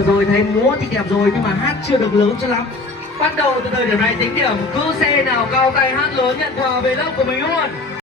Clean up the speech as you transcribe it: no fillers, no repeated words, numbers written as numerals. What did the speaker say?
Vừa rồi thấy múa thì đẹp rồi nhưng mà hát chưa được lớn cho lắm. Bắt đầu từ thời điểm này tính điểm, cứ xe nào cao tay hát lớn nhận quà về lớp của mình luôn.